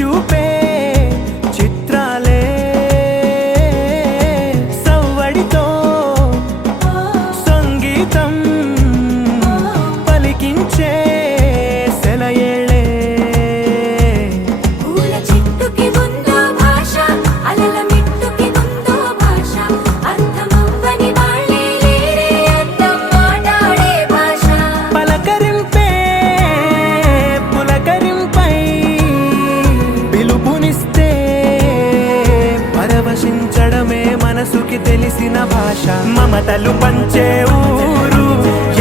చూపే చిత్రాలే సవ్వడితో సంగీతం పలికించే సెలయేళ్ళే పూల చిట్టుకి ఉందో భాష అలల మిట్టుకి ఉందో భాష అర్థమవ్వని వాళ్ళే లేరే అందం మాట్లాడే భాష పలకరింపే పులకరింపై పిలుపునిస్తే పరవశించడమే మనసుకి తెలిసిన భాష మమతలు పంచే ఊరు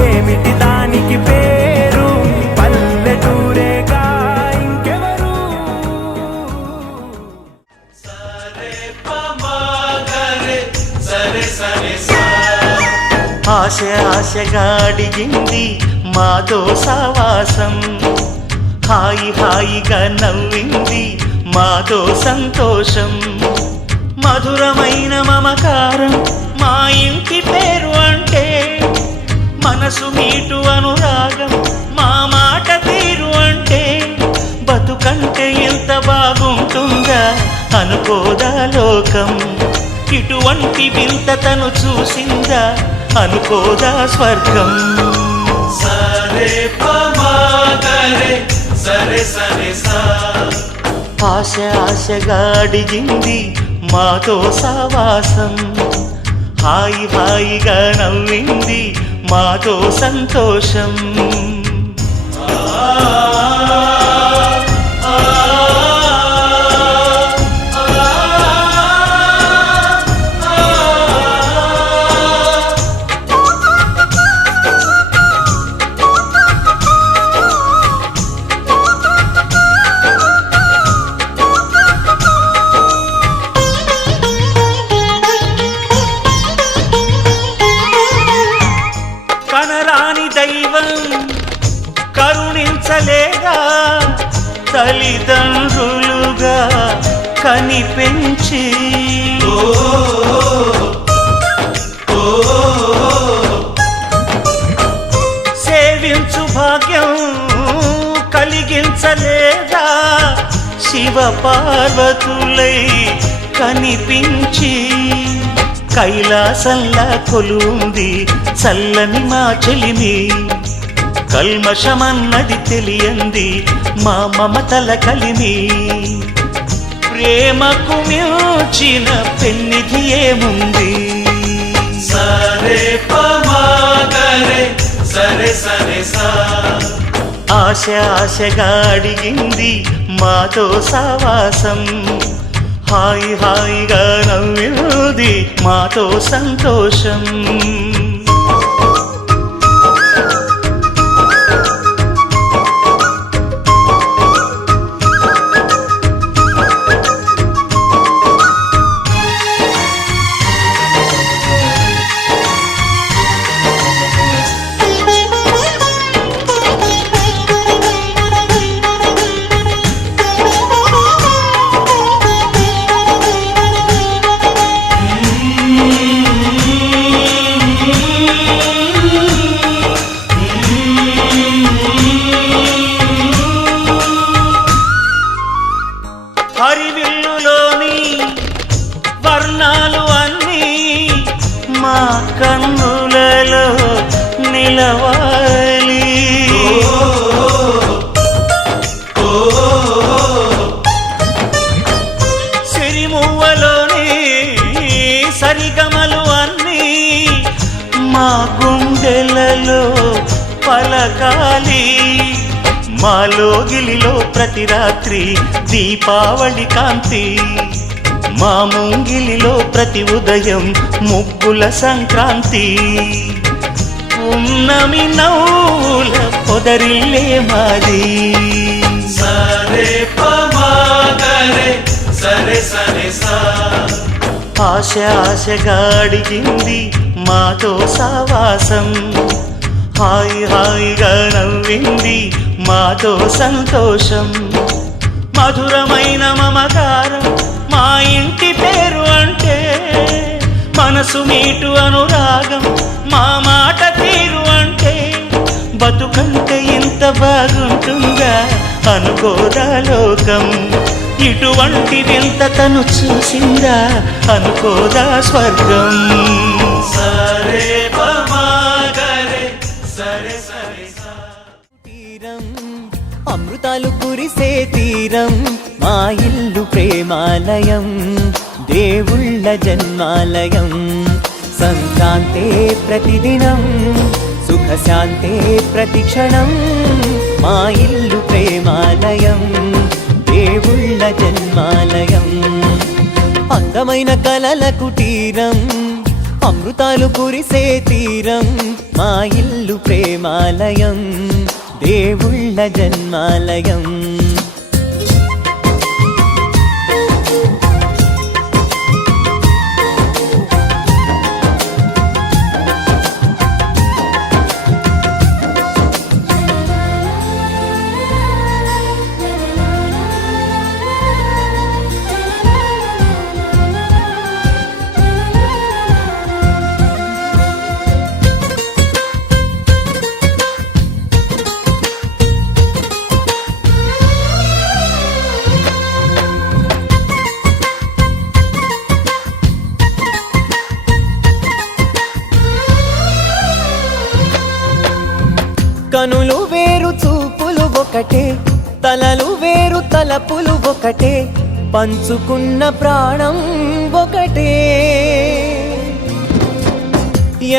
ఏమిటి దానికి పేరు పల్లెటూరేగా ఇంకెవరు ఆశ ఆశగా అడిగింది మాతో సావాసం హాయి హాయిగా నవ్వింది మాతో సంతోషం మధురమైన మమకారం మా ఇంటి పేరు అంటే మనసు మీటు అనురాగం మా మాట తీరు అంటే బతుకంటే ఎంత బాగుంటుందా అనుకోదా లోకం ఇటువంటి వింత తను చూసిందా అనుకోదా స్వర్గం సరే పమాగరే సరే సరే సా ఆశ ఆశగా అడిగింది మాతో సావాసం హాయి హాయిగా నవ్వింది మాతో సంతోషం కనరాని దైవం కరుణించలేదా తల్లిదండ్రులుగా కనిపెంచి సేవించు భాగ్యం కలిగించలేదా శివ పార్వతులై కనిపించి కైలాసంలా కొలుంది చల్లని మా చెలిమి కల్మషమన్నది తెలియంది మా మమతల కలిమి ప్రేమకు మించిన పెన్నిధి ఏముంది సరే పమాగరే సరే సరే సా ఆశ ఆశగా అడిగింది మాతో సావాసం హాయి హాయిగా నవ్వింది మాతో సంతోషం హరివిల్లులోని వర్ణాలు అన్నీ మా కన్నులలో నిలవాలి సిరిమువ్వలోని సరిగమలు అన్నీ మా గుండెలలో పలకాలి మాలోగిలిలో ప్రతి రాత్రి దీపావళి కాంతి మా ముంగిలిలో ప్రతి ఉదయం ముగ్గుల సంక్రాంతి ఉన్నమి నవ్వుల పొదరిల్లే మాది సరే పమాగరే సరే సరే సా ఆశ ఆశగా అడిగింది మాతో సావాసం హాయి హాయిగా నవ్వింది మాతో సంతోషం మధురమైన మమకారం మా ఇంటి పేరు అంటే మనసు మీటు అనురాగం మా మాట తీరు అంటే బతుకంటే ఇంత బాగుంటుందా అనుకోదా లోకం ఇటువంటి వింత తను చూసిందా అనుకోదా స్వర్గం. సరే పమాగరే సరే సరే సా. తీరం అమృతాలు కురిసే తీరం మా ఇల్లు ప్రేమాలయం దేవుళ్ళ జన్మాలయం సంక్రాంతే ప్రతిదినం సుఖశాంతే ప్రతిక్షణం మా ఇల్లు ప్రేమాలయం దేవుళ్ళ జన్మాలయం అందమైన కలల కుటీరం అమృతాలు కురిసే తీరం మా ఇల్లు ప్రేమాలయం దేవుళ్ళ జన్మాలయం. కనులు వేరు చూపులు ఒకటే తలలు వేరు తలపులు ఒకటే పంచుకున్న ప్రాణం ఒకటే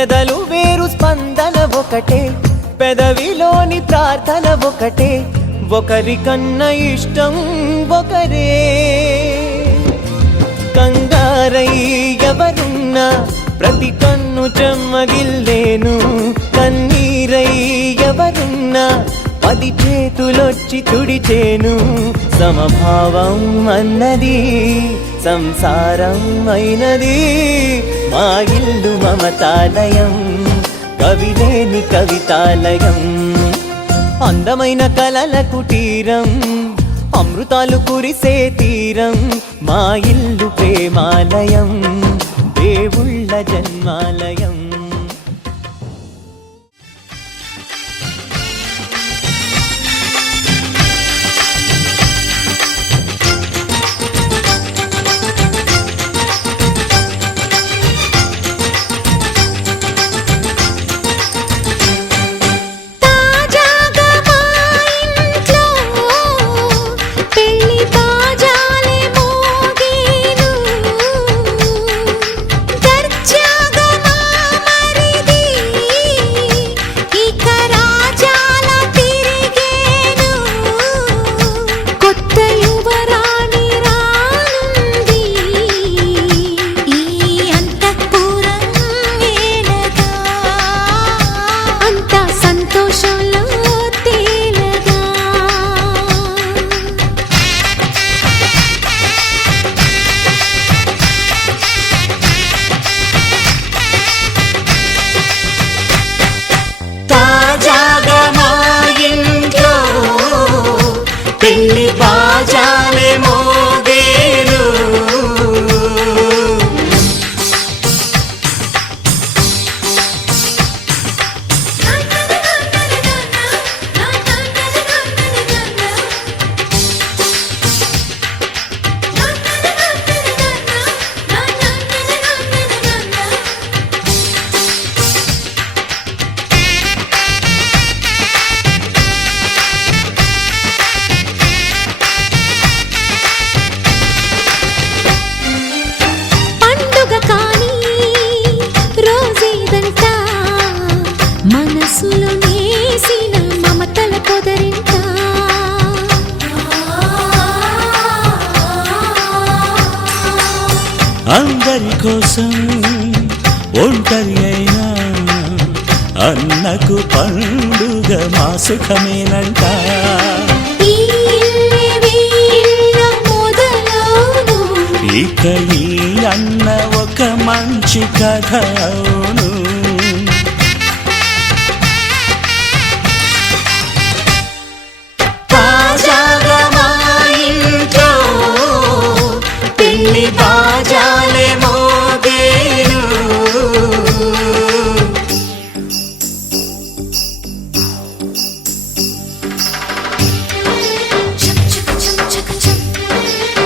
ఎదలు వేరు స్పందన ఒకటే పెదవిలోని ప్రార్థన ఒకటే ఒకరికన్నా ఇష్టం ఒకరే కంగారై ఎవరున్నా ప్రతి కన్ను చెమ్మగిల్లేను కన్నీరై ఎవరున్నా 10 చేతులొచ్చి తుడిచేను సమభావం అన్నది సంసారం అయినది మా ఇల్లు మమతాలయం కవిలేని కవితాలయం అందమైన కలల కుటీరం అమృతాలు కురిసే తీరం మా ఇల్లు ప్రేమాలయం దేవుళ్ళ జన్మాలయం. పెళ్లి బాజాలే మోగేను మనసులో నేసిన మమతల పొదరింట అందరి కోసం ఒంటరి అయినా అన్నకు పండుగ మా సుఖమేనంట ఇక ఈ అన్న ఒక మంచి కథ అవును బాజాలే మోగేను చక్ చక్ చక్ చక్ చక్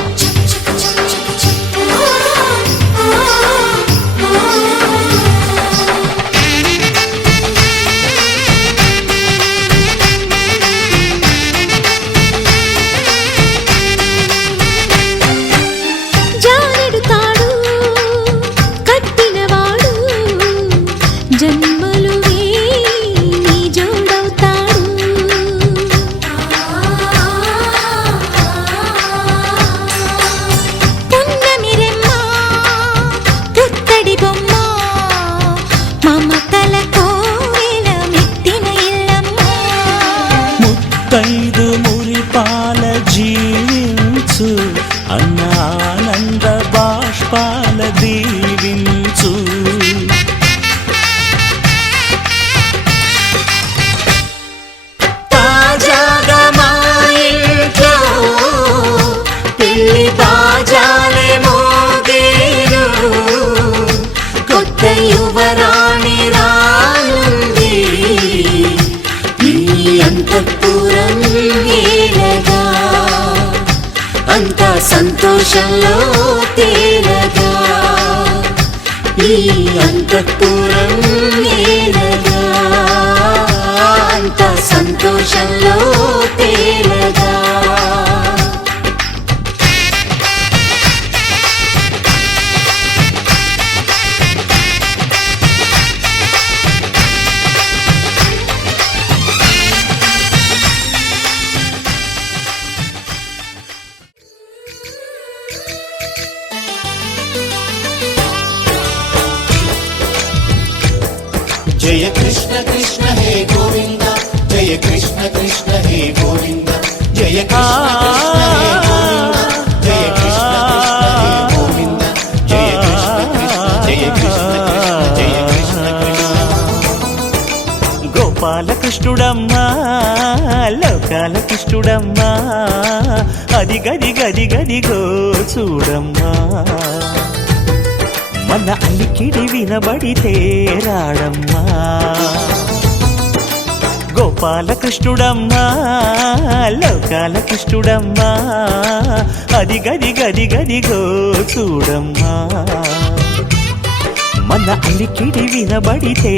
పెళ్లి బాజాలే మోగేను కొత్త యువరాణి రానుంది ఈ అంతఃపురం ఏలగా అంతా సంతోషంలో తేలగా ఈ అంతఃపురం ఏలగా అంతా సంతోషంలో తేలగా जय कृष्ण कृष्ण हे गोविंद जय कृष्ण कृष्ण हे गोविंद जय कृष्ण कृष्ण हे गोविंद जय कृष्ण कृष्ण हे गोविंद जय कृष्ण कृष्ण जय कृष्ण कृष्ण जय कृष्ण कृष्ण గోపాల కృష్ణుడమ్మా లోకాల కృష్ణుడమ్మా అది గది గది గదిగో చూడమ్మా మన అలికిడి వినబడితే రాడమ్మా గోపాల కృష్ణుడమ్మా లోకాల కృష్ణుడమ్మా అది గది గది గదిగో చూడమ్మా మన అలికిడి వినబడితే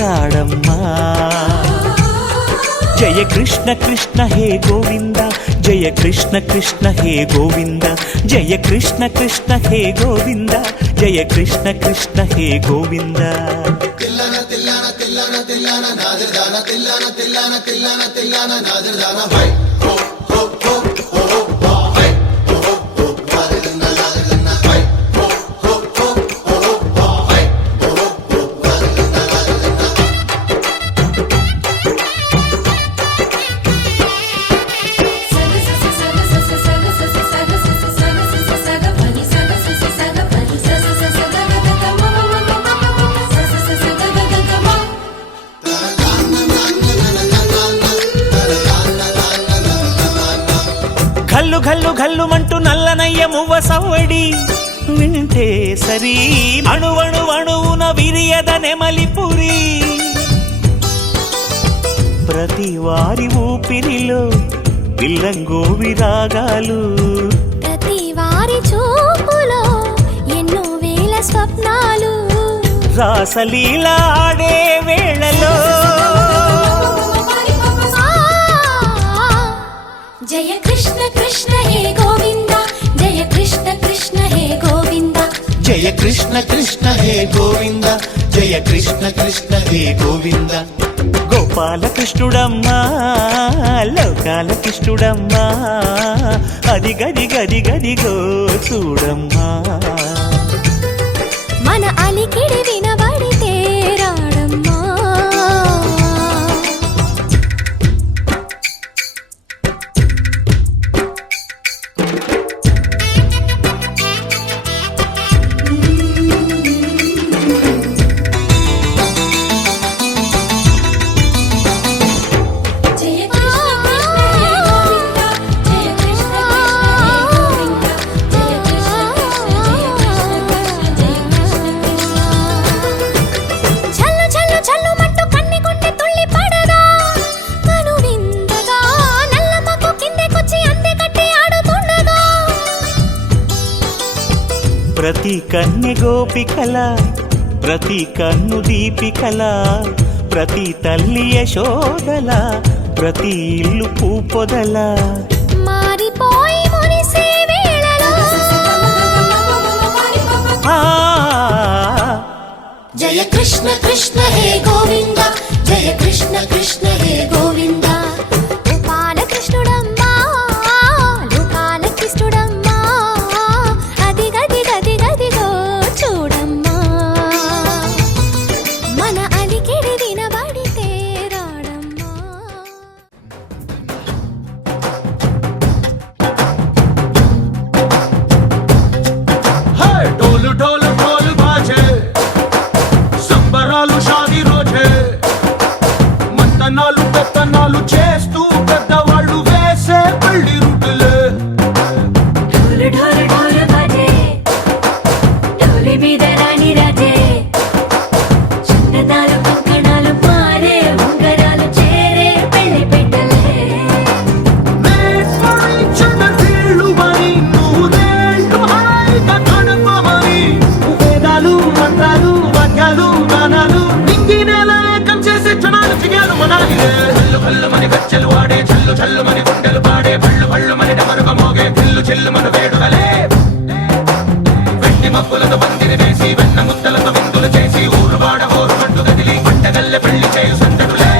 రాడమ్మా జయ కృష్ణ కృష్ణ హే గోవింద జయ కృష్ణ కృష్ణ హే గోవింద జయ కృష్ణ కృష్ణ హే గోవింద జయ కృష్ణ కృష్ణ హే గోవింద తిల్లన తిల్లన తిల్లన తిల్లన నాదర్దాన తిల్లన తిల్లన తిల్లన తిల్లన నాదర్దాన హై హో హో హో హో హో హై హో హో హో నాదర్దాన నాదర్దాన హై హో హో హో హో హో హై హో హో హో నాదర్దాన ఘల్లు ఘల్లు ఘల్లుమంటూ నల్లనయ్య మువ్వ సవ్వడి వింటే సరి అణువణు అణువున విరియద నెమలిపురి ప్రతి వారి ఊపిరిలో పిల్లంగో విరాగాలు ప్రతి వారి చూపులో ఎన్నో వేల స్వప్నాలు రాసలీల ఆడే వేళలో జయ కృష్ణ కృష్ణ హే గోవింద జయ కృష్ణ కృష్ణ హే గోవింద జయ కృష్ణ కృష్ణ హే గోవింద జయ కృష్ణ కృష్ణ హే గోవింద గోపాల కృష్ణుడమ్మా లోకాల కృష్ణుడమ్మా అది గది గది గదిగో చూడమ్మా మన అలికిడి వినబడితే రాడమ్మా జయ కృష్ణ కృష్ణ హే గోవింద జయ కృష్ణ కృష్ణ హే గోవింద జయ కృష్ణ కృష్ణ జయ కృష్ణ కృష్ణ జయ కృష్ణ ఛల్లు ఛల్లు మంటూ కన్ని కొంటె తుళ్ళి పడదా కను విందగా నల్లమకు కిందకొచ్చి అందే కట్టి ఆడుతుండగా ప్రతి కన్నె గోపికల ప్రతి కన్ను దీపికల ప్రతి తల్లి యశోదల ప్రతి ఇల్లు పూపొదల మారిపోయి మురిసే వేళలో ఆ జయ కృష్ణ కృష్ణ హే గోవింద జయ కృష్ణ కృష్ణ హే గోవింద గోపాల కృష్ణుడమ్మా లోకాల కృష్ణుడమ్మా అది గది గది గదిగో చూడమ్మా మన అలికిడి వినబడితే రాడమ్మా ढोल ढोल ढोल बाजे संबरालू शादी रोजे मंतनालू చెల్లు మన వేడుకలే వెండి మబ్బులతో పందిరి వేసి వెన్న ముద్దలతో విందులు చేసి ఊరువాడ హోరు మంటు గదిలి పంటగల్లె పెళ్లి చేయు సందడులే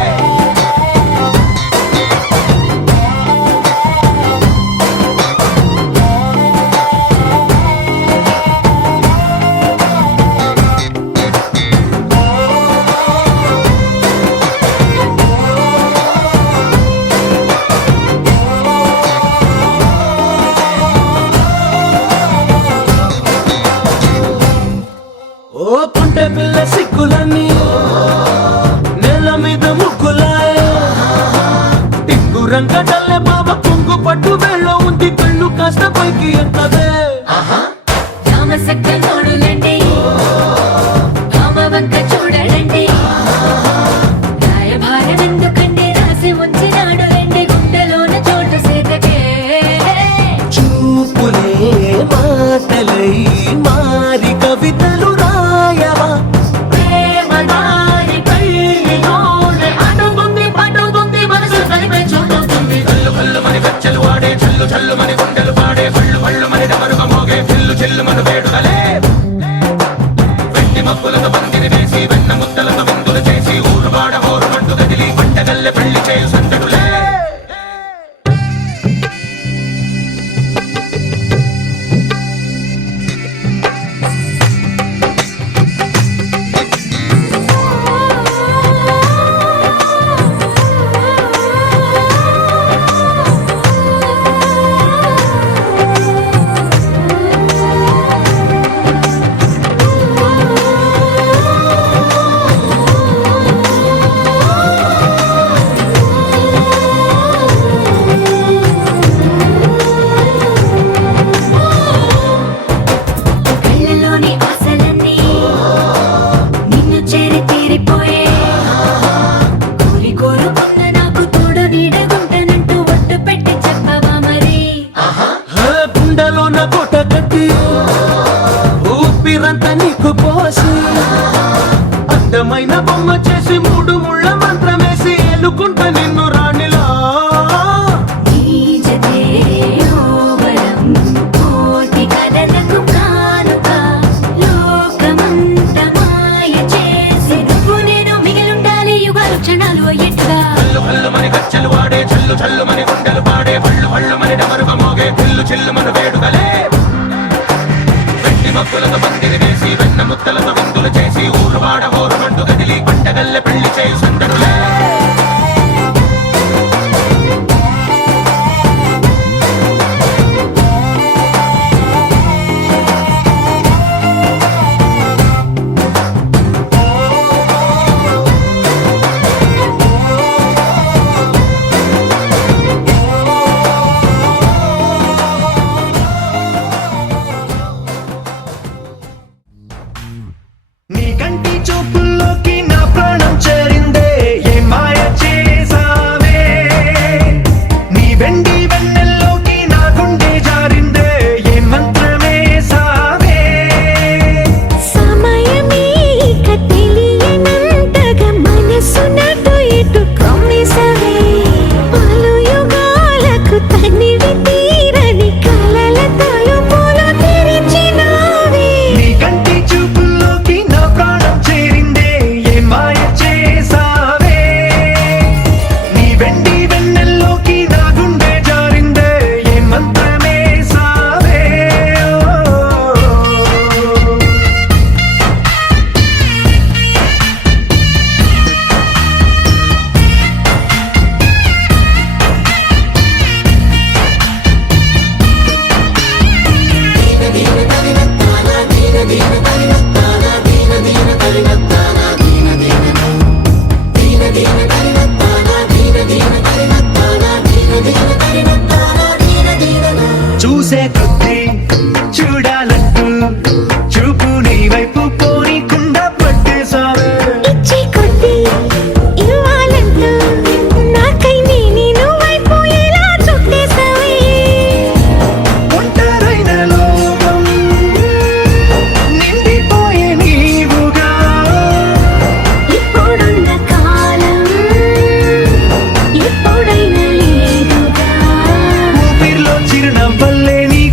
ఓ పుంటె పిల్ల సిక్కులని నెల మీద ముగ్గులాయ్ టింగు రంగటల్లె బాబా కుంగు పట్టు వెళ్ళ ఉంది కళ్ళు కాస్త పైకి ఎత్తదే రామసక్క నోడులండి రామవంక చూడడండి రాయభారం ఎందుకండి రాసి ఉంచినాడు రెండు గుండెలోన చోటు సేతకే చూపులే మాటలై మారి కవితలు రాయవా ప్రేమదారి పెళ్ళిలోనే అడుగుంది పడుగుంది మనసు కలిపే చూడుతుంది కల్లు కల్లు మని గచ్చలు వాడే చల్లు చల్లు మని గుండెలు పాడే పళ్ళు పళ్ళు మని డమరుగ మోగే చెల్లు చెల్లు మన వేడుకలే వెండి మబ్బులతో పందిరి వేసి వెన్న ముద్దలతో విందులు చేసి ఊరువాడ హోరు మంటు గదిలి పంటగల్లె పెళ్లి చేయు సందడులే కళ్ళలోని ఆశలన్నీ నిన్ను చేరి తీరిపోయే కోరి కోరుకున్న నాకు తోడు నీడగుంటానంటూ ఒట్టు పెట్టి చెప్పవా మరి గుండెలోన కోట కట్టి ఊపిరంతా నీకు పోసి అందమైన బొమ్మ చేసి మూడు ముళ్ళ మంత్రమేసి ఎలుకుంటా నిన్ను రాణిలా నీజతే యోవరం కోటి కలలకు కానుక లోకమంత మాయ చేసి నువ్వు నేను మిగిలుండాలి యుగాలు క్షణాలు అయ్యేట్టుగా కల్లు కల్లు మని గచ్చలు వాడే చల్లు చల్లు మని గుండెలు పాడే పళ్ళు పళ్ళు మని డమరుగ మోగే చెల్లు చెల్లు మన వేడుకలే వెండి మబ్బులతో పందిరి వేసి వెన్న ముద్దలతో విందులు చేసి ఊరువాడ హోరు మంటు గదిలి పంటగల్లె పెళ్లి చేయు సందడులే నీ కంటి చూపుల్లోకి నా ప్రాణం చేరిందే ఏ మాయ చేసావే నీ వెండి వెన్నెల్లోకి నా గుండె జారిందే ఏ మంత్రమే సావే సమయమే ఇక తెలియనంతగా మనసు నటు ఇటు కమ్మిసవే పలు యుగాలకు తనివి తీరని కలల తలుపులు తెరిచినావే నీ కంటి చూపుల్లోకి నా ప్రాణం చేరిందే ఏ మాయ చేసావే నీ వెండి వెన్నెల్లోకి నా గుండె జారిందే ఏ మంత్రమే సావే చూసే కొద్దీ చూడాలంటూ చూపు నీ వైపు పోనీకుండా పట్టేశావే ఇచ్చే కొద్దీ ఇవ్వాలంటూ నాకై నేను వైపు ఎలా చుట్టేసావే ఒంటరైన లోకం నిండిపోయే నీవుగా ఇప్పుడున్న కాలం ఎప్పుడైనా లేదుగా ఊపిరిలో చిరునవ్వల్లే నీ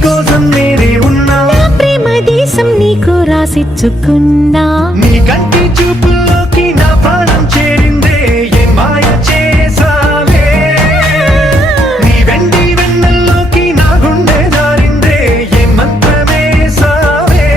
నోచుకున్నా నీ కంటి చూపుల్లోకి నా ప్రాణం చేరిందే ఏ మాయ చేసావే నీ వెండి వెన్నెల్లోకి నా గుండె జారిందే ఏ మంత్రమేసావే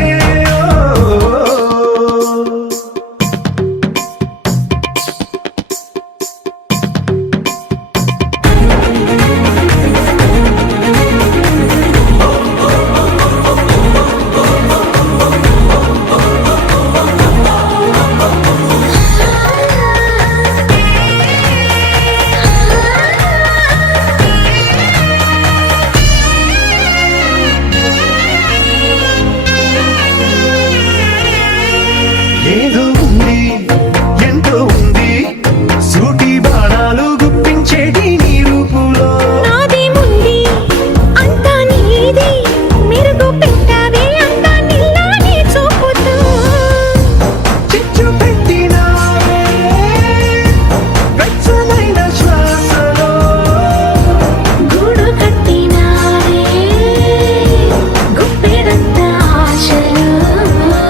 ఏదో ఉంది ఎంతో ఉంది సూటి బాణాలు గుప్పించేటి నీ రూపులో నాది ముంది అంతా నీది మెరుగు పెట్టావే అంతా నిల్లానే చూపుతూ చిచ్చు పెట్టినావే వెచ్చనైన శ్వాసలో గూడు కట్టినావే గుప్పెడంత ఆశలు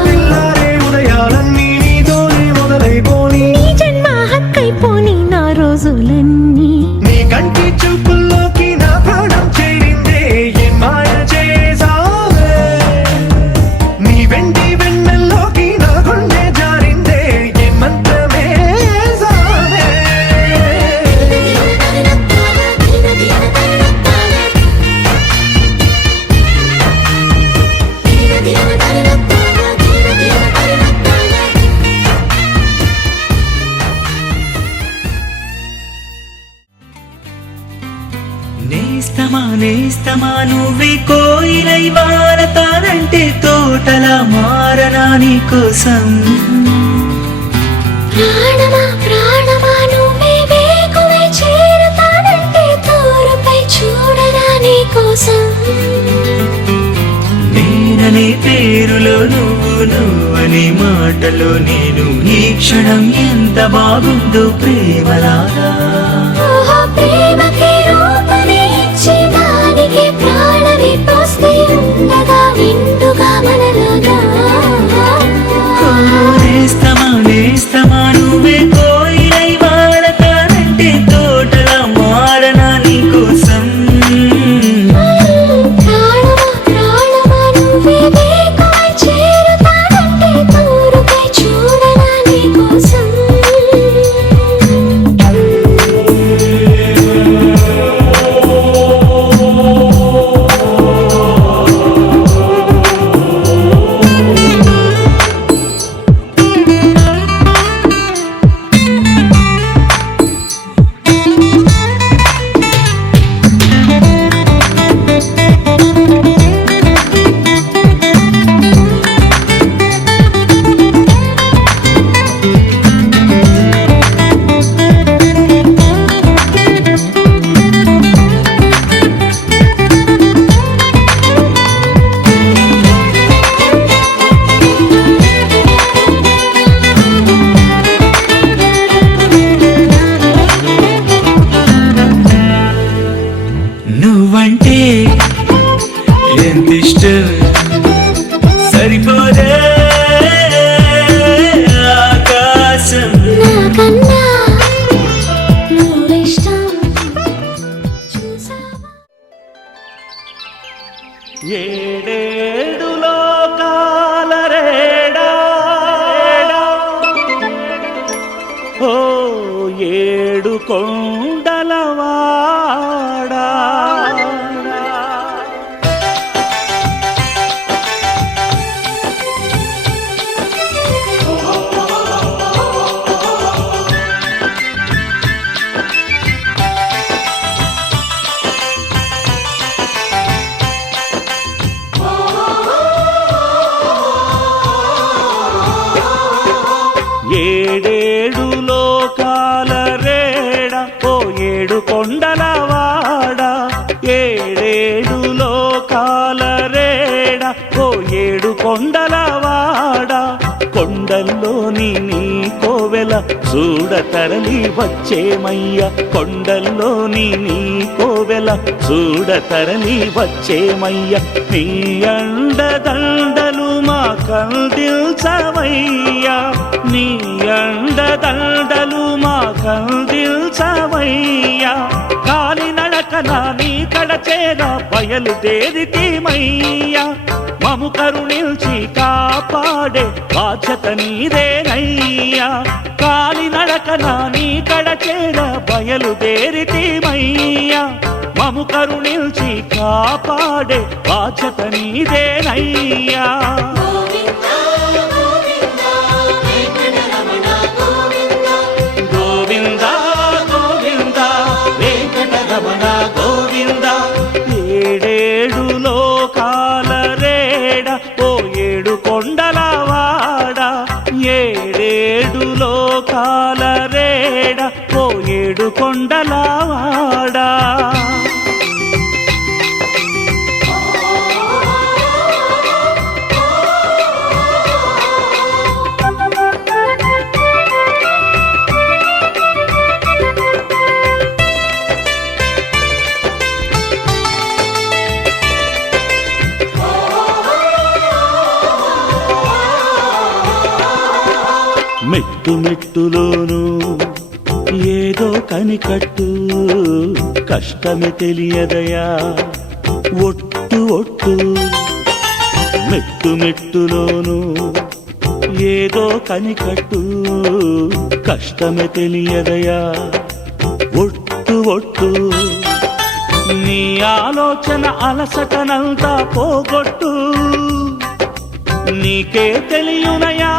పిల్లారే ఉదయాలన్నీ నీతోనే మొదలైపోని నీ జన్మ హక్కైపోని నా రోజులన్నీ నీ కంటి చూపుల్లోకి నా ప్రాణం చేరిందే ఏ మాయ చేసావే నీ వెండి వెన్నెల్లోకి నా గుండె జారిందే ఏ మంత్రమేసావే నేస్తమా నేస్తమా నువ్వే కోయిలై వారతానంటే తోటలా మారనా నీ కోసం ప్రాణమా ప్రాణమా నువ్వే వేకువై చేరుతానంటే తోరుపై చూడనా నీ కోసం నేననే పేరులో నువ్వనే మాటలో నేను ఈ క్షణం ఎంత బాగుందో ప్రేమలాగా ఓహో ప్రేమకి రూపమే ఇచ్చి దానికి ప్రాణమి పోస్తే ఉండగా విండుగా మనలాగా నేస్తమా నేస్తమా నువ్వే కోయిలై వారతానంటే తోటలా మారనా నీ కోసం ప్రాణమా ప్రాణమా నువ్వే వేకువై చేరుతానంటే తోరుపై చూడనా నీ కోసం నువ్వంటే ఎంత ఇష్టం సరిపోదే ఆకాశం నాకన్నా నువ్విష్టం చూసావా ఏడేడు లోకాల రేడా ఓ ఏడు కొండలవాడా ఏడేడు లోకాల రేడ ఓ ఏడు కొండలవాడ ఏడేడు లోకాల రేడ ఓ ఏడు కొండలవాడ కొండల్లోని నీ కోవెల చూడ తరలి వచ్చేమయ్య కొండల్లోని నీ కోవెల చూడ తరలి వచ్చేమయ్య నీ అండదండలు మా కందిల్చవయ్యా నీ అండదండలు మా కందిల్చవయ్యా కాలినడకన నీ కడచేర బయలుదేరితిమయ్యా మము కరుణించి కాపాడే బాధ్యత నీదేనయ్యా కాలినడకన నీ కడచేర బయలుదేరితిమయ్యా మము కరుణించి కాపాడే బాధ్యత నీదేనయ్యా గోవింద గోవింద వెంకటరమణ గోవింద ఏడేడు లోకాల రేడ ఓ ఏడు కొండలవాడ ఏడేడు లోకాల రేడ ఓ ఏడు కొండలవాడా మెట్టు మెట్టులోను ఏదో కనికట్టు కష్టమే తెలియదయా ఒట్టు ఒట్టు మెట్టు మెట్టులోను ఏదో కనికట్టు కష్టమే తెలియదయా ఒట్టు ఒట్టు నీ ఆలోచన అలసటనంతా పోగొట్టు నీకే తెలియనయా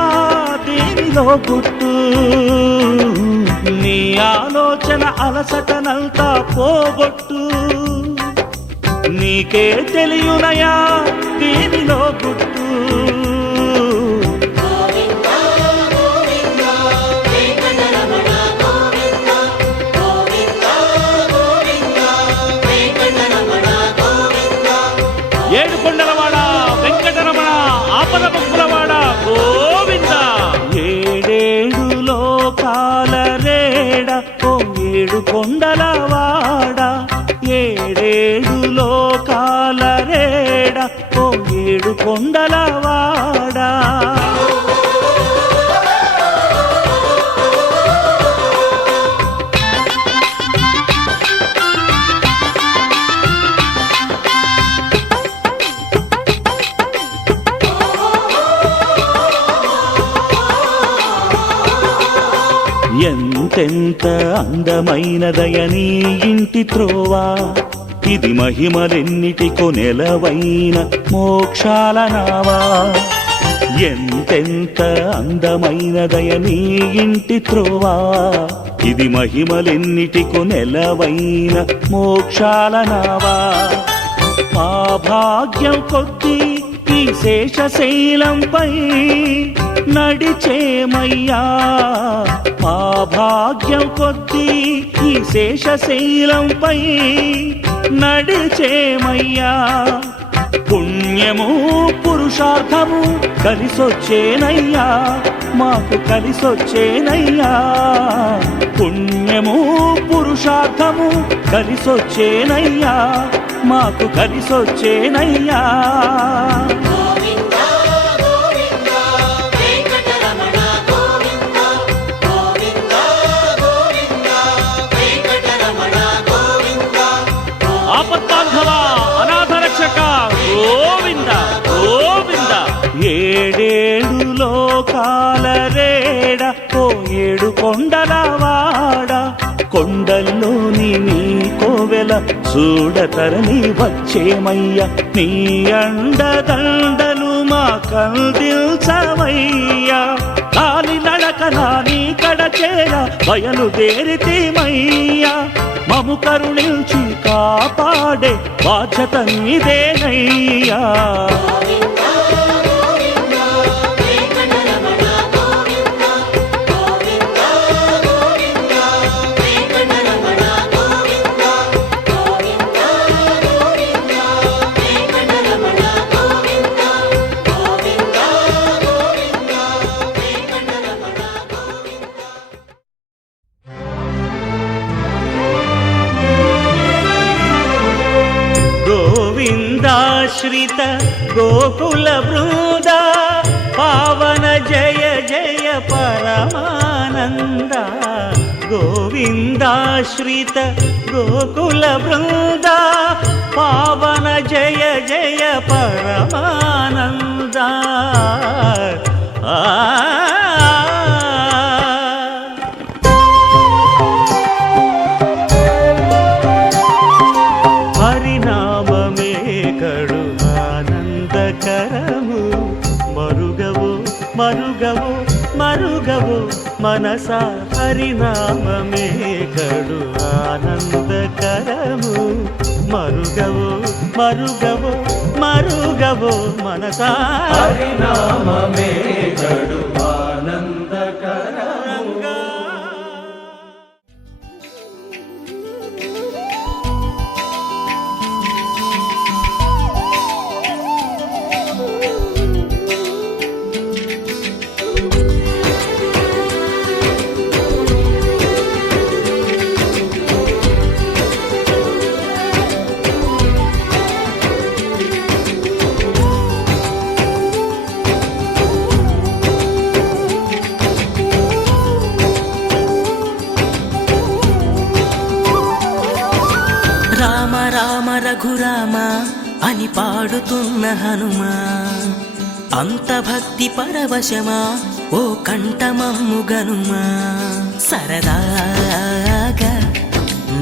దేనిలో గుట్టు నీ ఆలోచన అలసటనంతా పోగొట్టు నీకే తెలియనయా దేనిలో గుట్టు ఏడుకొండలవాడ వెంకటరమణ ఆపద ముక్కులవాడ గోవింద ఏడేడు లోకాల రేడ ఓ ఏడు కొండలవాడ ఏడేడు లోకాల రేడ ఓ ఏడు కొండలవాడా ఎంతెంత అందమైనదయనీ ఇంటి త్రోవా ఇది మహిమలెన్నిటికో నెలవైన మోక్షాల నావా ఎంతెంత అందమైనదయనీ ఇంటి త్రోవా ఇది మహిమలెన్నిటికో నెలవైన మోక్షాల నావా మా భాగ్యం కొద్దీ ఈ శేషశైలంపై నడిచేమయ్యా మా భాగ్యం కొద్దీ ఈ శేషశైలంపై నడిచేమయ్యా పుణ్యము పురుషార్థము కలిసొచ్చేనయ్యా మాకు కలిసొచ్చేనయ్యా పుణ్యము పురుషార్థము కలిసొచ్చేనయ్యా మాకు కలిసొచ్చేనయ్యా ఆపద్బాంధవ అనాథ రక్షక గోవింద గోవింద ఏడేడు లోకాల రేడ ఓ ఏడు కొండలవాడ కొండల్లోని నీ కోవెల చూడతరని వచ్చేమయ్య నీ అండదండలు మా కందిల్చవయ్యా కాలినడకన నీ కడచేర బయలుదేరితిమయ్యా మము కరుణించి కాపాడే బాధ్యత నీదేనయ్యా గోవిందాశ్రిత గోకుల బృంద పావన జయ జయ పరమానంద గోవిందాశ్రిత గోకుల బృంద పావన జయ జయ పరమానంద హరినామమే కడు ఆనందకరము మరుగవో మరుగవో మరుగవో మనసా హరినామమే కడు ఆనందకరము మరుగవో మరుగవో మరుగవో మనసా హరినామమే కడు ఆనందకరము. రామ రామ రఘురామ అని పాడుతున్న హనుమా అంత భక్తి పరవశమా ఓ కంఠమమ్ము గనుమా సరదాగా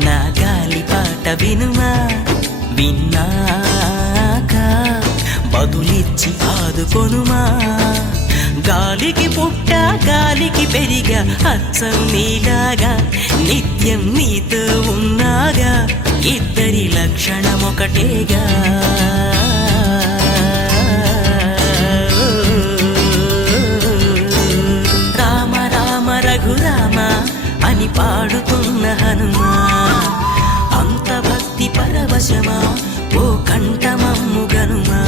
నా గాలి పాట వినుమా విన్నాక బదులిచ్చి ఆదుకొనుమా గాలికి పుట్ట గాలికి పెరిగా అచ్చం నీలాగా నిత్యం నీతో ఉన్నాగా ఇద్దరి లక్షణం ఒకటేగా రామ రామ రఘురామ అని పాడుతున్న హనుమా అంత భక్తి పరవశమా ఓ కంఠమమ్ము గనుమా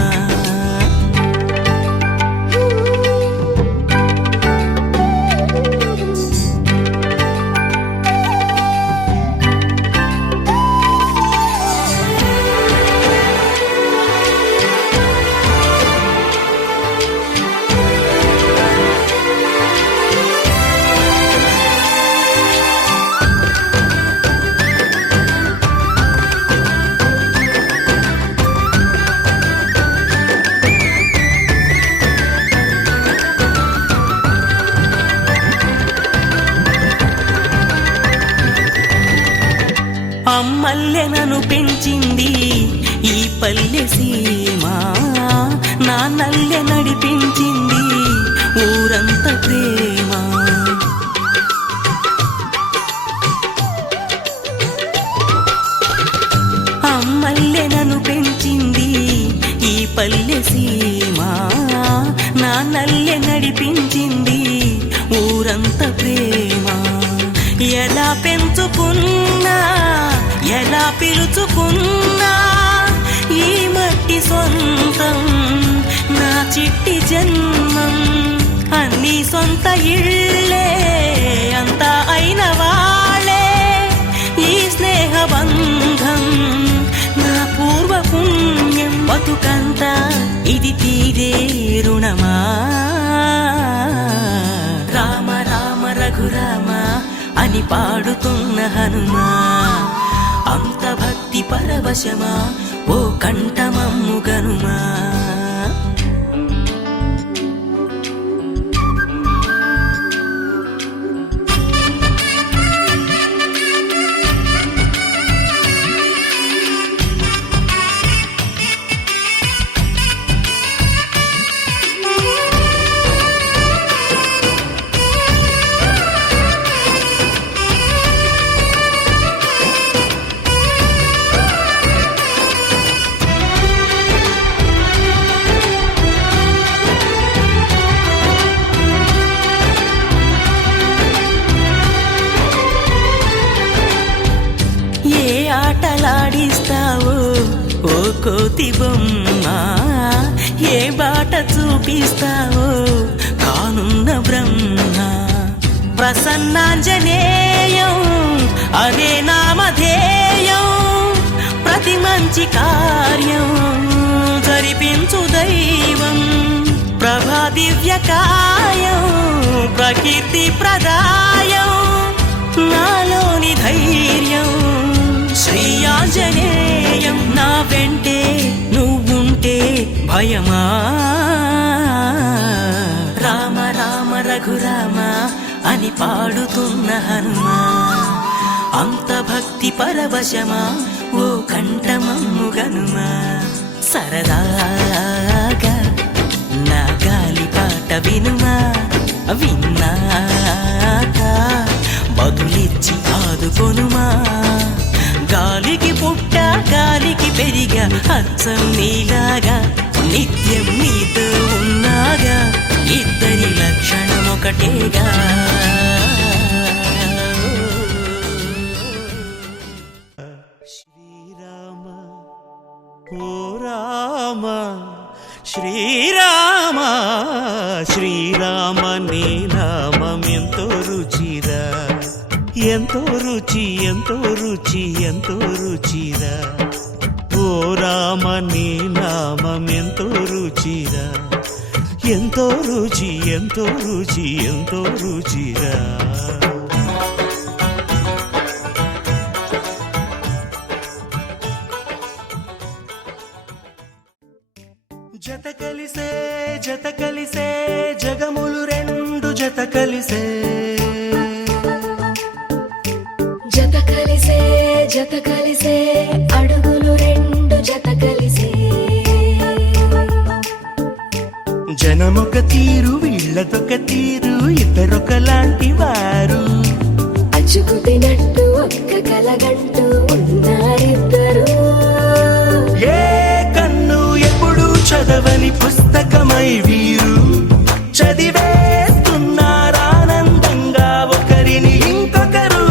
అమ్మల్లె నన్ను పెంచింది ఈ పల్లె సీమ నాన్నల్లె నడిపించింది ఊరంత ప్రేమ అమ్మల్లె నన్ను పెంచింది ఈ పల్లె సీమ నాన్నల్లె నడిపించింది ఊరంత ప్రేమ ఎలా పెంచుకున్నా ఎలా పిలుచుకున్నా ఈ మట్టి సొంతం నా చిట్టి జన్మం అన్ని సొంత ఇళ్ళే అంతా అయిన వాళ్ళే ఈ స్నేహ బంధం నా పూర్వ పుణ్యం బతుకంతా ఇది తీరే రుణమా రామ రామ రఘురామ అని పాడుతున్న హనుమా అంత భక్తి పరవశమా ఓ కంఠమమ్ము గనుమా ఆటలాడిస్తావో ఓ కోతి బొమ్మ ఏ బాట చూపిస్తావో కానున్న బ్రహ్మ ప్రసన్నాంజనేయం అదే నామధేయం ప్రతి మంచి కార్యం జరిపించు దైవం ప్రభా దివ్యకాయం ప్రకీర్తి ప్రదాయం నాలోని ధైర్యం శ్రీ ఆంజనేయం నా వెంటే నువ్వుంటే భయమా రామ రామ రఘురామ అని పాడుతున్న హనుమా అంత భక్తి పరవశమా ఓ కంఠమమ్ము గనుమా సరదాగా నా గాలి పాట వినుమా విన్నాక బదులిచ్చి ఆదుకొనుమా గాలికి పుట్ట గాలికి పెరిగా అచ్చం నీలాగా నిత్యం నీతో ఉన్నాగా ఇద్దరి లక్షణం ఒకటేగా శ్రీరామ ఓ రామ శ్రీరామ శ్రీరామ నీ నామం ఎంతో రుచిరా ఎంతో రుచి ఎంతో రుచి ఎంతో రుచిరా ఓ రామ నీ నామం ఎంతో రుచిరా ఎంతో రుచి ఎంతో రుచి ఎంతో రుచిరా జత కలిసే జగములు రెండు జత కలిసే జత కలిసే అడుగులు రెండు జత కలిసే జనమొక తీరు వీళ్ళదొక తీరు ఇద్దరొకలాంటి వారు అచ్చుకు తినట్టు ఒక్క కలగంటూ ఉన్నారిద్దరు ఏ కన్ను ఎప్పుడు చదవని పుస్తకమై వీరు చదివేస్తున్నారానందంగా ఒకరిని ఇంకొకరు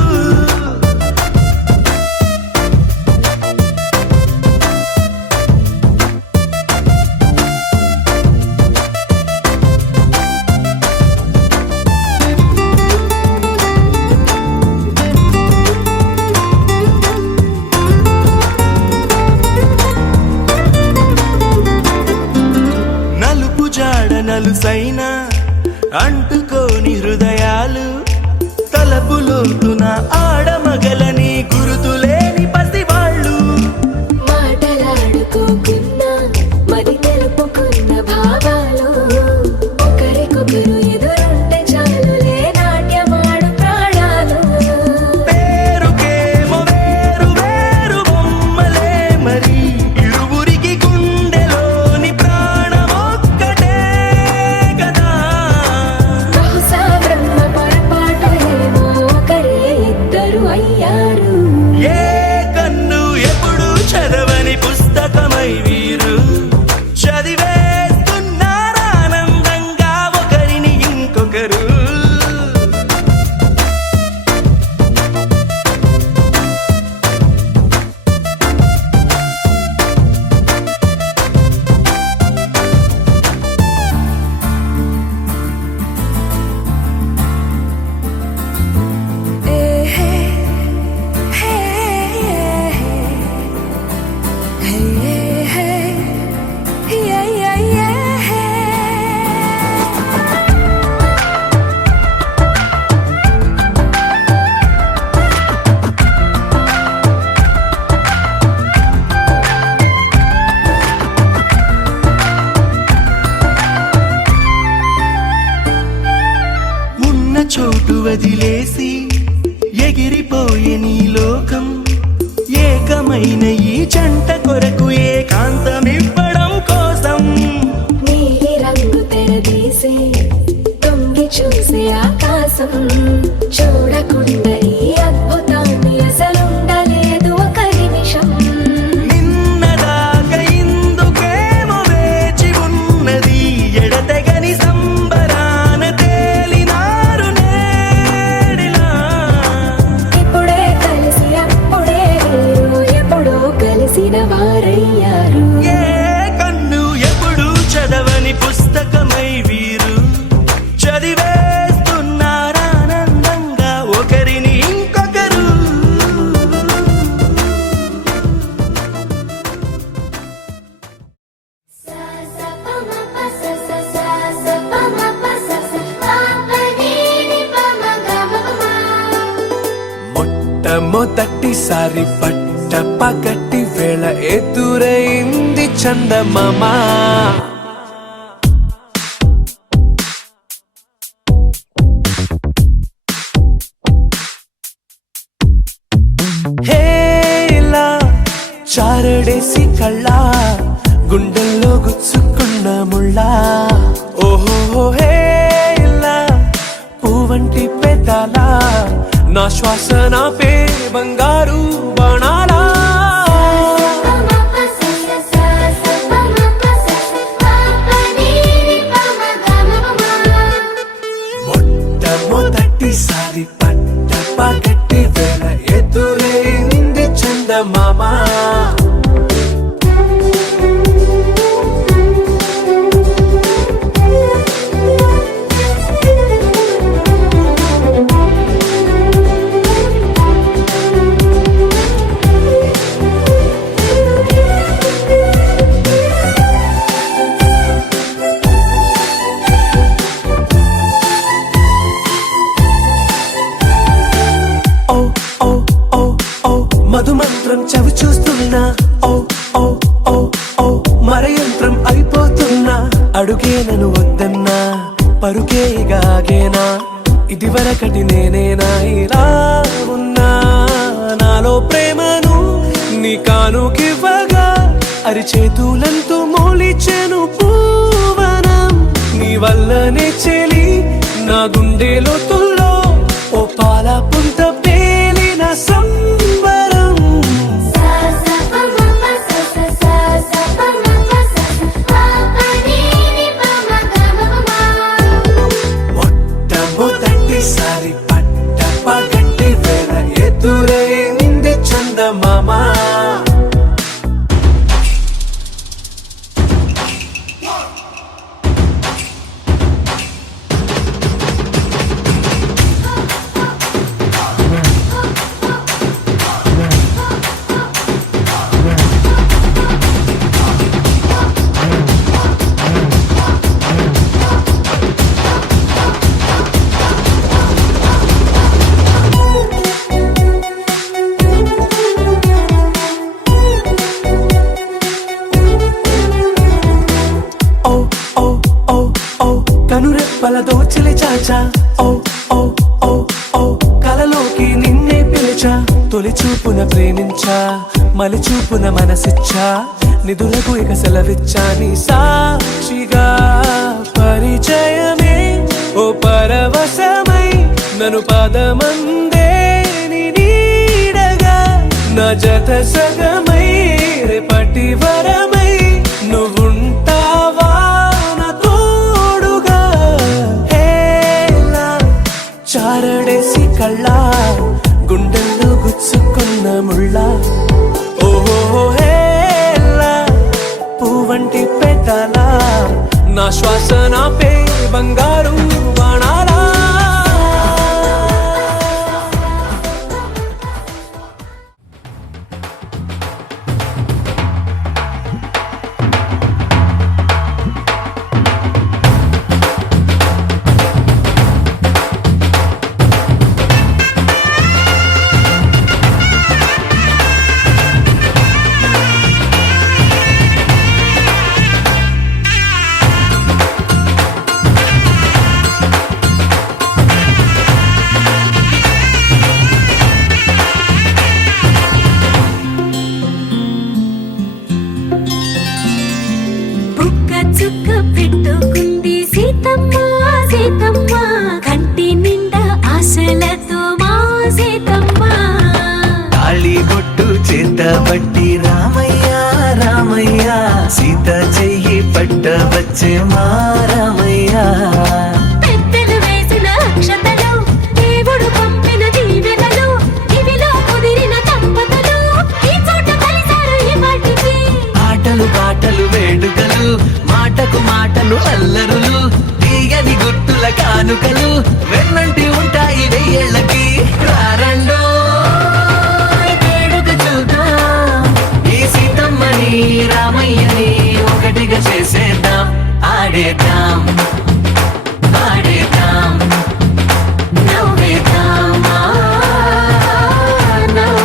నలుసైన అంటుకోని హృదయాలు తలపులోతున ఆడమగలని గురుతులేని పసివాళ్ళు మాటలాడుకోకున్న మరి తెలుపుకున్న భావాలు ఒకరికొకరు ఎదురుంటే చాలులే నాట్యమాడు ప్రాణాలు పేరుకేమో వేరు వేరు బొమ్మలే మరి ఇరువురికి గుండెలోని ప్రాణమొక్కటే కదా బహుశా బ్రహ్మ పొరపాటు ఏమో ఒకరే ఇద్దరు అయ్యారు ఏ కన్ను ఎప్పుడు చదవని పుస్తకమై వీరు చదివేస్తున్నారానందంగా ఒకరిని ఇంకొకరు ఉన్న చోటు వదిలేసి ఎగిరిపోయే నీ లోకం ఏకమైన ఈ జంట కొరకు ఏకాంతమివ్వడం కోసం నీలి రంగు తెరదీసి తొంగి చూసే ఆకాశం చూడకుండా ఈ అద్భుతాన్ని అసలుండలేదు ఒక నిమిషం నిన్నదాకా ఇందుకేమో వేచి ఉన్నది ఎడతెగని సంబరాన తేలినారు నేడిలా ఇప్పుడే కలిసి అప్పుడే వీరు ఎప్పుడో కలిసిన వారయ్యారు ఏ కన్ను ఎప్పుడు చదవని పుస్తకమై వీరు చదివేస్తున్నారానందంగా ఒకరిని మొదటిసారి పట్ట పగటి వేళ ఎదురైంది చందమామ హేలా చారడేసి కళ్ళ గుండెల్లో గుచ్చుకున్న ముళ్ళ ఓహో హేలా పువ్వంటి పెదాల నా శ్వాస నా పే బంగారు బాణాలా మొట్టమొదటిసారి పట్ట పగటి వేళ ఎదురైంది చందమామ మధుమంత్రం చవి చూస్తున్నా ఓ ఓ ఓ ఓ మరయంత్రం అయిపోతున్నా అడుగే నన్ను వద్దన్నా పరుగే గాగేనా ఇది వరకటి నేనేనా ఇలా ఉన్నా నాలో ప్రేమను నీ కానుకివ్వగా అరిచేతులంతో మోలిచెను పూవనం నీ వల్లనే చెలి నా గుండె లోతుల్లో ఓ పాల పుంత పేలిన సంబరం మొట్టమొదటిసారి పట్ట పగటి వేళ ఎదురైంది చందమామ కనురెప్పల దోచిలి చాచా ఓ ఓ ఓ ఓ కలలోకి నిన్నే పిలిచా తొలి చూపున ప్రేమించా మలి చూపున మనసిచ్చా నిధులకు ఇక సెలవిచ్చా నీ సాక్షిగా పరిచయమే ఓ పరవశమై నన్ను పదమందే నీ నీడగా నా జత సగమై రేపటి వరమై నువ్వుంటావా చారడేసి కళ్ళ గుండెల్లో గుచ్చుకున్న ముళ్ళ ఓహో హేలా పువ్వంటి పెదాల నా శ్వాస నా పే బంగారు బాణాలా బట్టి రామయ్య రామయ్య సీత చెయ్యి పట్ట వచ్చే మా రామయ్య పెద్దలు వేసిన అక్షతలు దేవుడు పంపిన దీవెనలు ఇవిలో కుదిరిన దంపతులు ఈ చోట కలిసారు ఈ వాటికి ఆటలు పాటలు వేడుకలు మాటకు మాటలు అల్లరులు తీయని గుర్తుల కానుకలు వెన్నంటి ఉంటాయి వెయ్యేళ్ళకి రారండో రామయ్యని ఒకటిగా చేసేద్దాం ఆడేద్దాం ఆడేద్దాం నవ్వేద్దాం నవ్వేద్దాం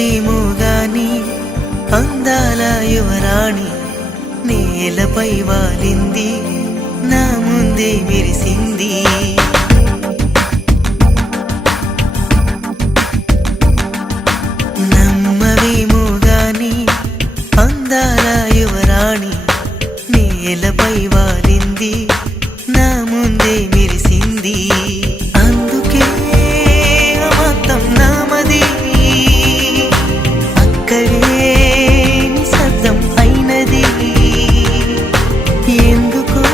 నమ్మవేమో గాని అందాల యువరాణి నేలపై వాలింది నా ముందే మెరిసింది నమ్మవేమో గాని అందాల యువరాణి నేలపై వాలింది నా ముందే మెరిసింది అందుకే మొత్తం నామది అక్కడే నిశ్శబ్దం అయినది ఎందుకో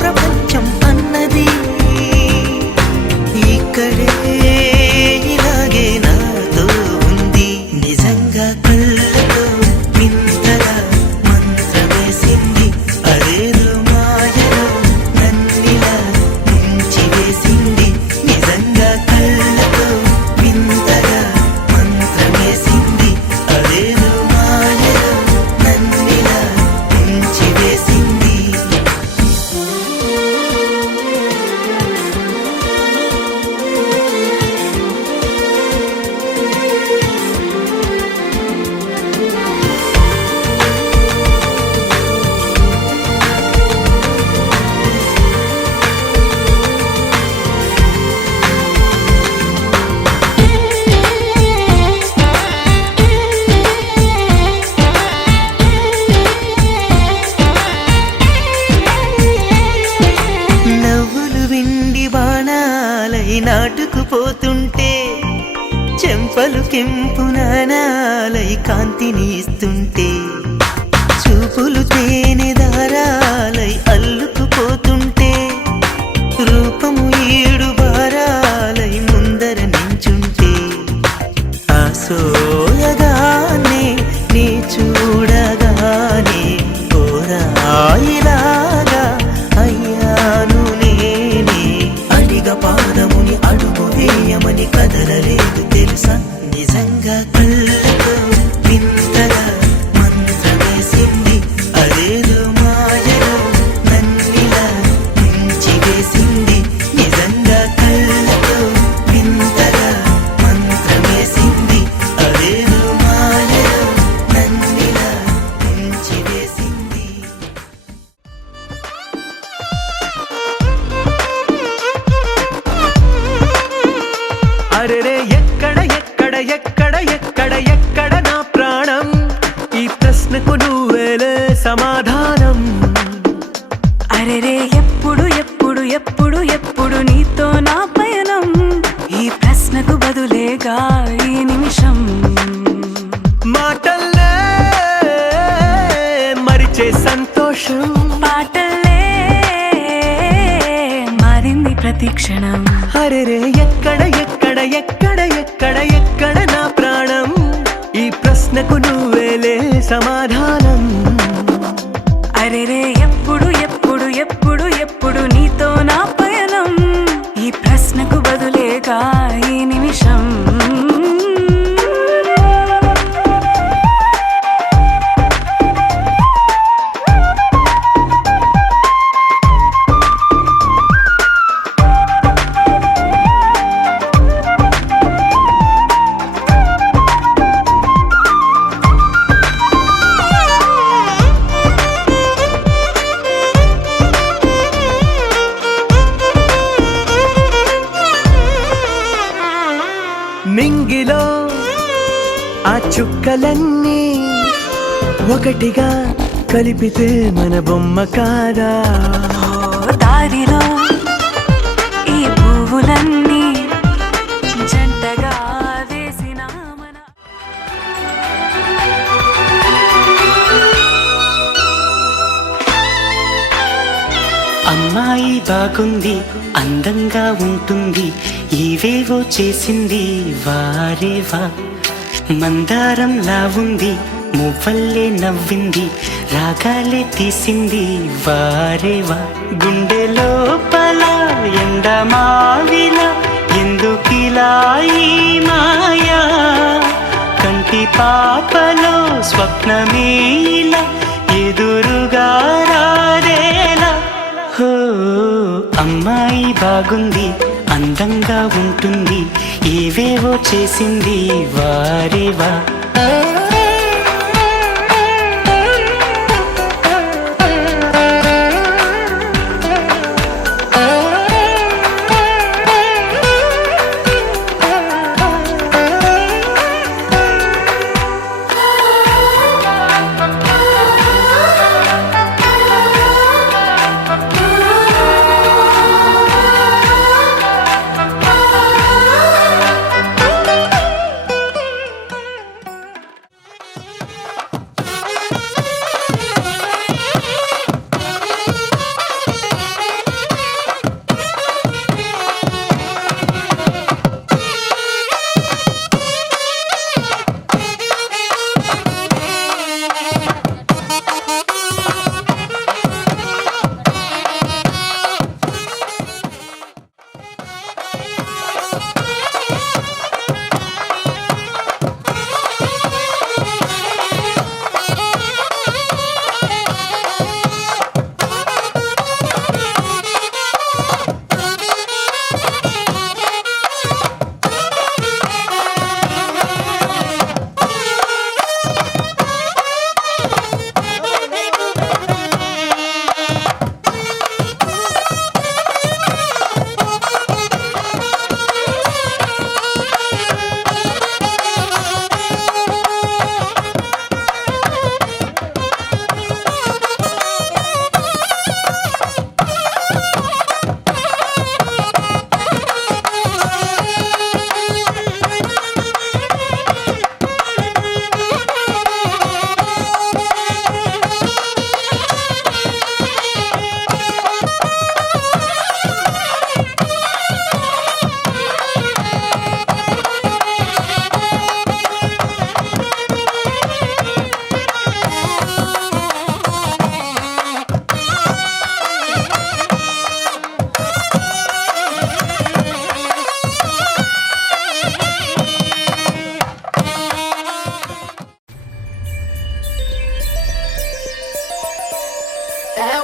ప్రపంచం అన్నది ఇక్కడే ఇలాగే నాతో ఉంది నిజంగా కళ్ళతో వింతగా మంత్రమేసింది అదేదో మాయలో నన్నిలా ముంచివేసింది నిజంగా కళ్ళతో వింతగా మంత్రమేసింది అదేదో మాయలో నన్నిలా ముంచివేసింది నవ్వులు విండి బాణాలై నాటుకుపోతుంటే చెంపలు కెంపు నాణాలై కాంతిని ఇస్తుంటే చూపులు తేనె దారాలై అల్లుకుపోతుంటే రూపము ఏడు బారాలై ముందర నించుంటే ఆసోయగానే నీ చూడగానే కోరాయిలాగా అయ్యాను నేనే అడిగ పాదముని అడుగు వేయమని కదలలేదు తెలుసా నిజంగా కళ్ళతో వింతగా మంత్రమేసింది అదేదో మాయలో నన్నిలా ముంచివేసింది నిజంగా కళ్ళతో వింతగా మంత్రమేసింది అదేదో మాయలో నన్నిలా ముంచివేసింది అరెరే ఎక్కడ ఎక్కడ ఎక్కడ ఎక్కడ ఎక్కడ నా ప్రాణం ఈ ప్రశ్నకు నువ్వేలే సమాధానం అరెరే ఎప్పుడు ఎప్పుడు ఎప్పుడు ఎప్పుడు నీతో నా పయనం ఈ ప్రశ్నకు బదులేగా ఈ నిమిషం మాటల్లే మరిచే సంతోషం పాటలే మారింది ప్రతి క్షణం అరెరే ఎక్కడ ఎక్కడ ఎక్కడ ఎక్కడ ఎక్కడ నా ప్రాణం ఈ ప్రశ్నకు నువ్వేలే సమాధానం అరెరే ఎప్పుడు ఎప్పుడు ఎప్పుడు ఎప్పుడు నీతో నా పయనం ఈ ప్రశ్నకు బదులేగా ఈ నిమిషం నింగిలో ఆ చుక్కలన్నీ ఒకటిగా కలిపితే మన బొమ్మ కాదా దారిలో ఈ పువ్వులన్నీ జంటగా వేసిన మన అమ్మాయి బాగుంది అందంగా ఉంటుంది ఇవేవో చేసింది వారేవా మందారంలా ఉంది మువ్వల్లే నవ్వింది రాగాలే తీసింది వారేవా గుండె లోపల ఎండమావిలా ఎందుకిలా ఈ మాయా కంటి పాపలో స్వప్నమేలా ఎదురుగా రాదేలా హో అమ్మాయి బాగుంది అందంగా ఉంటుంది ఏవేవో చేసింది వారేవా.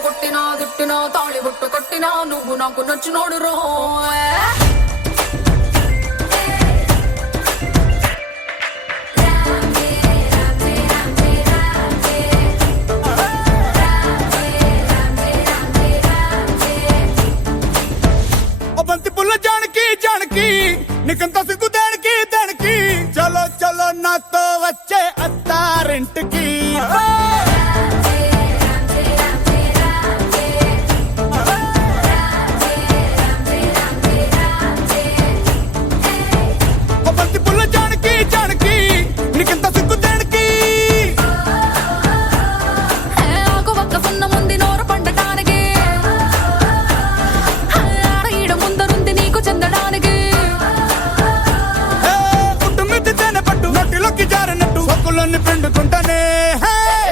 కొట్టినా తిట్టినా తాళి బుట్టు కొట్టినా నువ్వు నాకు నచ్చినోడు రో. బంతి పుల్ల జానకి జానకి నీకంత సిగ్గు దానికి దానికి చలో చలో నాతో వచ్చే అత్తారింటికి. బంతి పుల్ల జానకి జానకి నీకంత సిగ్గు దానికి. ఆకు ఒక్క సున్న ముందు నోరు పండటానికి ఆడ ముందరుంది నీకు చెందడానికి. కుటుంబిద్ది తేనె పట్టు నోటిలోకి జారినట్టు సొక్కులన్నీ పిండుకుంటానే.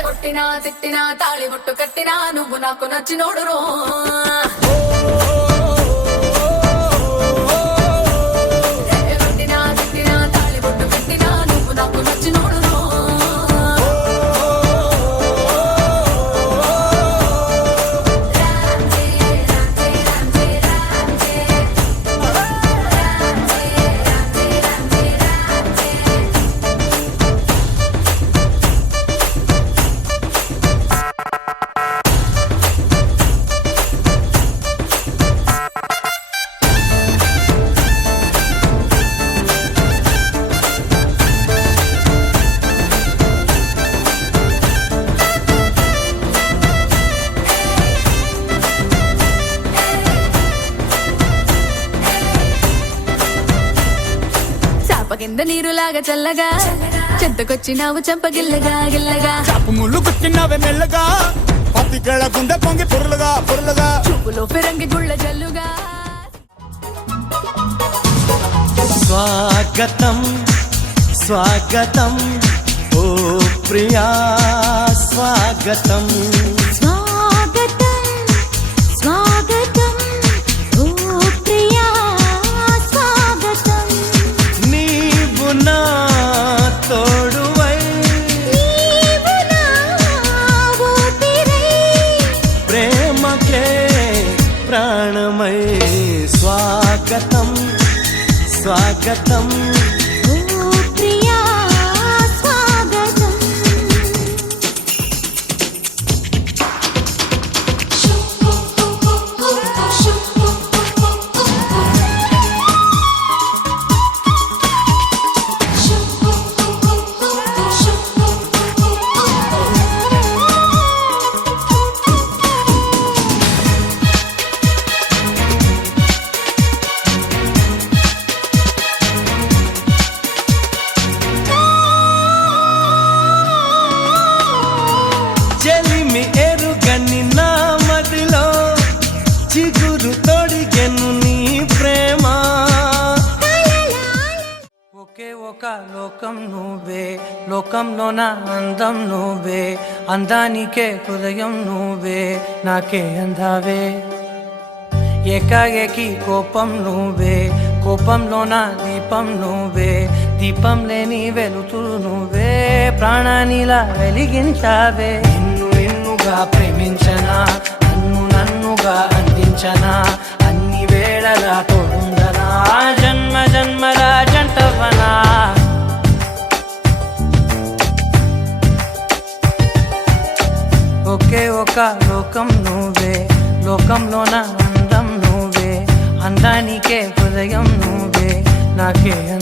కొట్టినా తిట్టినా తాళి బుట్టు కట్టినా నువ్వు నాకు నచ్చినోడు రో. కొట్టినా తిట్టినా తాళి బుట్టు కట్టినా నువ్వు నాకు నచ్చినోడు రో. కింద నీరులాగా చల్లగా చెంతకొచ్చినావు చంపగిల్లగా గిల్లగా. చాపు ముళ్ళు గుచ్చినవే మెల్లగా పత్తికేళ గుండె పొంగి పొరులుగా పొరులుగా. చూపులో ఫిరంగి గుళ్ళ జల్లుగా. స్వాగతం స్వాగతం ఓ ప్రియా స్వాగతం. స్వాగతం స్వాగతం ఓ ప్రియా స్వాగతం. నీవు నా తోడువై నీవు నా ఊపిరై ప్రేమకే ప్రాణమై స్వాగతం స్వాగతం స్వాగతం ఓ ప్రియా స్వాగతం చెలిమి ఎరుగని నా మదిలో చిగురు తొడిగెను నీ ప్రేమ ఒకే ఒక లోకం నువ్వే లోకంలో నా అందం నువ్వే అందానికే హృదయం నువ్వే నాకే అందావే ఏకాఏకి కోపం నువ్వే కోపంలో నా దీపం నువ్వే దీపం లేని వెలుతురు నువ్వే ప్రాణానిలా వెలిగించావే నిన్ను నిన్నుగా ప్రేమించనా నన్నుగా అందించనా అన్ని వేళలా తోడుందనా జన్మ జన్మల జంటవనా ఒకే ఒక లోకం నువ్వే లోకంలో నా అందం నువ్వే అందానికే హృదయం నువ్వే నాకే